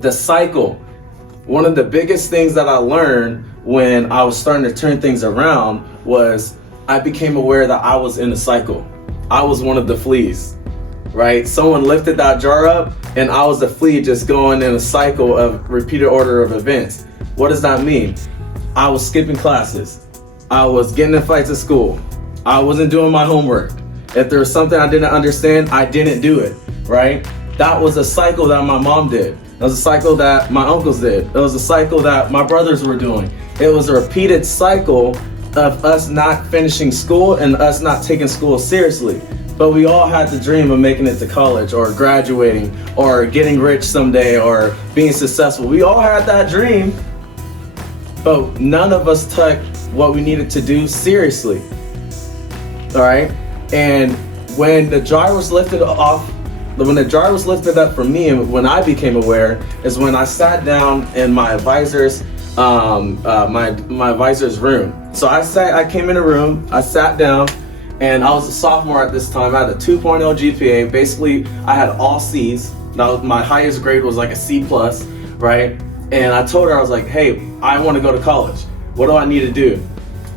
The cycle. One of the biggest things that I learned when I was starting to turn things around was I became aware that I was in a cycle. I was one of the fleas, right? Someone lifted that jar up and I was the flea just going in a cycle of repeated order of events. What does that mean? I was skipping classes. I was getting in fights at school. I wasn't doing my homework. If there was something I didn't understand, I didn't do it, right? That was a cycle that my mom did. It was a cycle that my uncles did. It was a cycle that my brothers were doing. It was a repeated cycle of us not finishing school and us not taking school seriously. But we all had the dream of making it to college or graduating or getting rich someday or being successful. We all had that dream, but none of us took what we needed to do seriously. All right? And when the jar was lifted up from me and when I became aware is when I sat down in my advisor's my advisor's room. So I came in a room, I sat down, and I was a sophomore at this time. I had a 2.0 GPA. Basically, I had all C's. My highest grade was like a C+, right? And I told her, I was like, hey, I want to go to college. What do I need to do?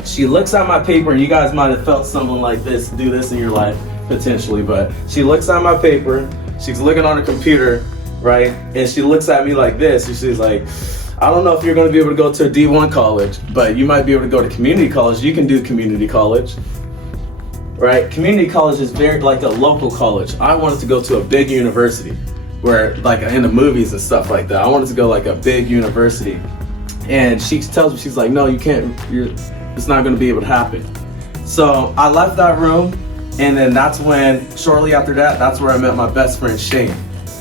She looks at my paper, and you guys might have felt someone like this do this in your life, potentially, but she looks at my paper, she's looking on her computer, right? And she looks at me like this, and she's like, I don't know if you're going to be able to go to a D1 college, but you might be able to go to community college. You can do community college, right? Community college is very like a local college. I wanted to go to a big university where like in the movies and stuff like that. I wanted to go like a big university. And she tells me, she's like, no, you can't, it's not going to be able to happen. So I left that room, and then that's when, shortly after that, that's where I met my best friend, Shane.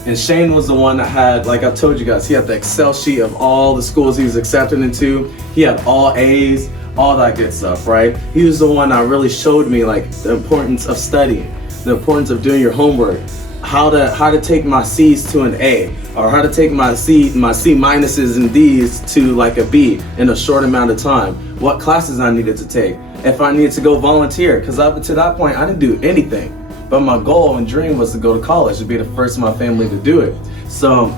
And Shane was the one that had, like I told you guys, he had the Excel sheet of all the schools he was accepted into. He had all A's, all that good stuff, right? He was the one that really showed me like the importance of studying, the importance of doing your homework, how to take my C's to an A, or how to take my C minuses and D's to like a B in a short amount of time. What classes I needed to take, if I needed to go volunteer, because up to that point I didn't do anything. But my goal and dream was to go to college, to be the first in my family to do it. So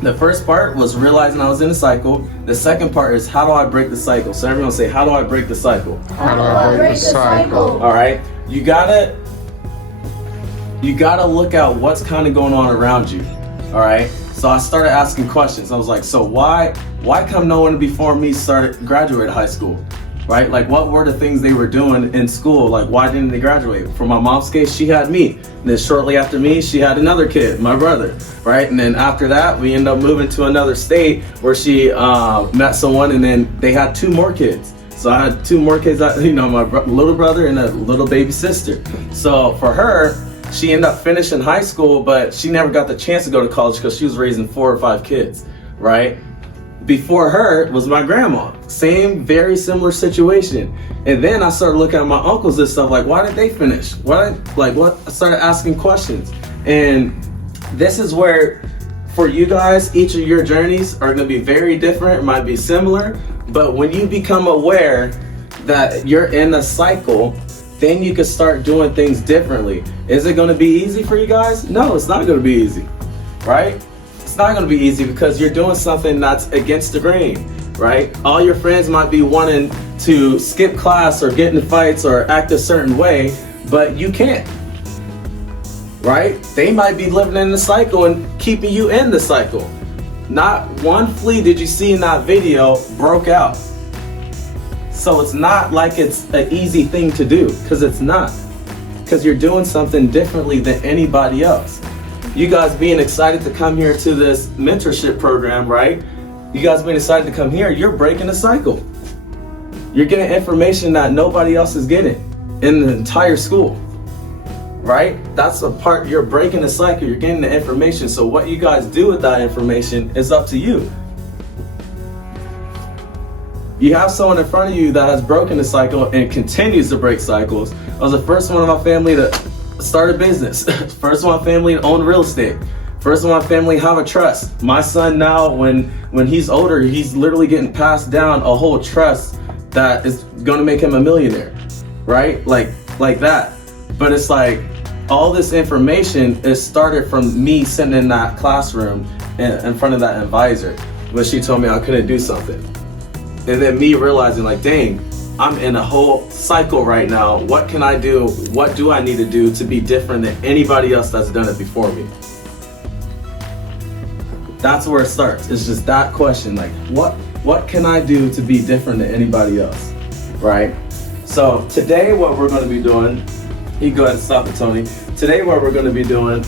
the first part was realizing I was in a cycle. The second part is, how do I break the cycle? So everyone say, how do I break the cycle? How do I break the cycle? All right, you gotta look at what's kind of going on around you. All right, so I started asking questions. I was like, so why come no one before me graduated high school? Right? Like, what were the things they were doing in school? Like, why didn't they graduate? For my mom's case, she had me. And then shortly after me, she had another kid, my brother, right? And then after that, we ended up moving to another state where she met someone, and then they had 2 more kids. So I had 2 more kids, my little brother and a little baby sister. So for her, she ended up finishing high school, but she never got the chance to go to college because she was raising 4 or 5 kids, right? Before her was my grandma. Same, very similar situation. And then I started looking at my uncles and stuff, like, why did they finish? I started asking questions. And this is where, for you guys, each of your journeys are gonna be very different, might be similar, but when you become aware that you're in a cycle, then you can start doing things differently. Is it gonna be easy for you guys? No, it's not gonna be easy, right? It's not gonna be easy because you're doing something that's against the grain, right? All your friends might be wanting to skip class or get in fights or act a certain way, but you can't, right? They might be living in the cycle and keeping you in the cycle. Not one flea did you see in that video broke out. So it's not like it's an easy thing to do, because it's not. Because you're doing something differently than anybody else. You guys being excited to come here to this mentorship program, right? You guys being excited to come here, you're breaking the cycle. You're getting information that nobody else is getting in the entire school, right? That's a part, you're breaking the cycle, you're getting the information. So what you guys do with that information is up to you. You have someone in front of you that has broken the cycle and continues to break cycles. I was the first one in my family to start a business. First one in my family to own real estate. First one in my family have a trust. My son now, when he's older, he's literally getting passed down a whole trust that is gonna make him a millionaire, right? Like that. But it's like, all this information is started from me sitting in that classroom in front of that advisor when she told me I couldn't do something. And then me realizing like, dang, I'm in a whole cycle right now. What can I do? What do I need to do to be different than anybody else that's done it before me? That's where it starts. It's just that question, like, what can I do to be different than anybody else, right? So today what we're gonna be doing, you go ahead and stop it, Tony. Today what we're gonna be doing